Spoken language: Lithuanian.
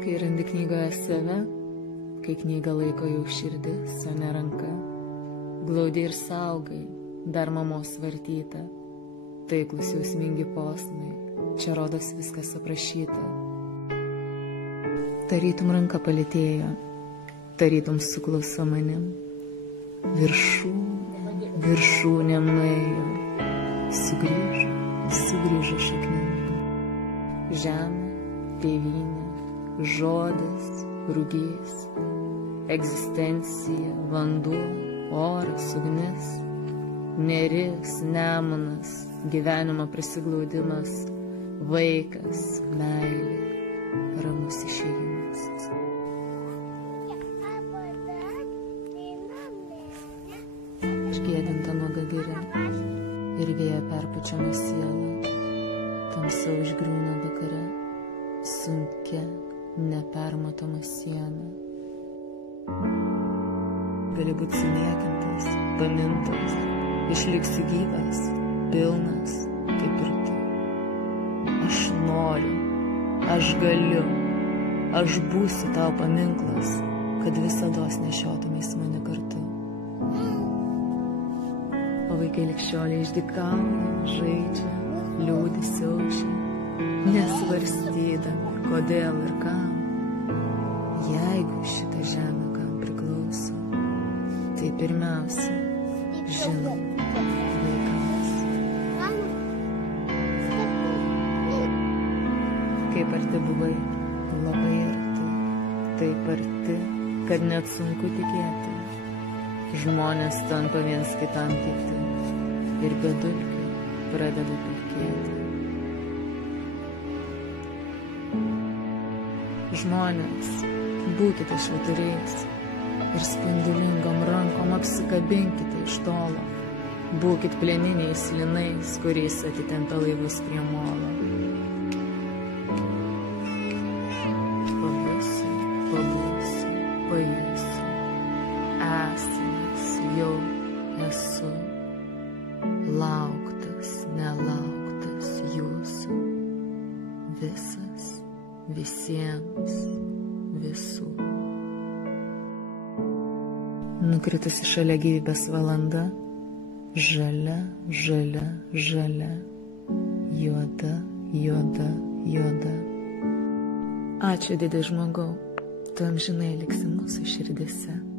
Kai randi knygoje save, kai knygą laiko jau širdis, o ne ranka, glaudi ir saugai, dar mamos vartyta, taiklus jausmingi posmai, čia rodos viskas aprašyta. Tarytum ranka palėtėjo, tarytum sukluso manim, viršūnėm nuėjo, sugrįžo šaknim. Žemė, tėvynė, žodis, rūgys, egzistencija, vanduo, oras, ugnis, neris, nemunas, gyvenimo prisiglaudimas, vaikas, meilė, ramus išėjimas. Išgėdinta nuoga giria ir vėja perpučiama siela, tamsa užgriūna vakare, sunkia, nepermatoma siena. Gali būti suniekintas, pamintas, išliksi gyvas, pilnas, kaip ir tu. Aš noriu, aš galiu, aš būsiu tau paminklas, kad visados nešiotumės mane kartu. O vaikai likščioliai išdykauja, žaidžia, liūdi, siaučia, nesvarstydami, kodėl ir kam. Jeigu šita žemė kam priklauso, tai pirmiausia, žinoma, vaikams. Kaip arti buvai, labai arti, taip arti, kad net sunku tikėti. Žmonės tampa viens kitam kiti ir be dulkių pradeda pilkėti. Žmonės, būkite švyturiais ir spindulingom rankom apsikabinkite iš tolo. Būkit plieniniais linais, kuriais atitempia laivus prie molo. Pabusiu, pabūsiu, pajusiu, esamas jau esu, lauktas, nelauktas jūsų, visas, visiems, visų. Nukritusi šalia gyvybės valanda, žalia, žalia, žalia, juoda, juoda, juoda. Ačiū, didį žmogau, tu amžinai liksi mūsų širdise.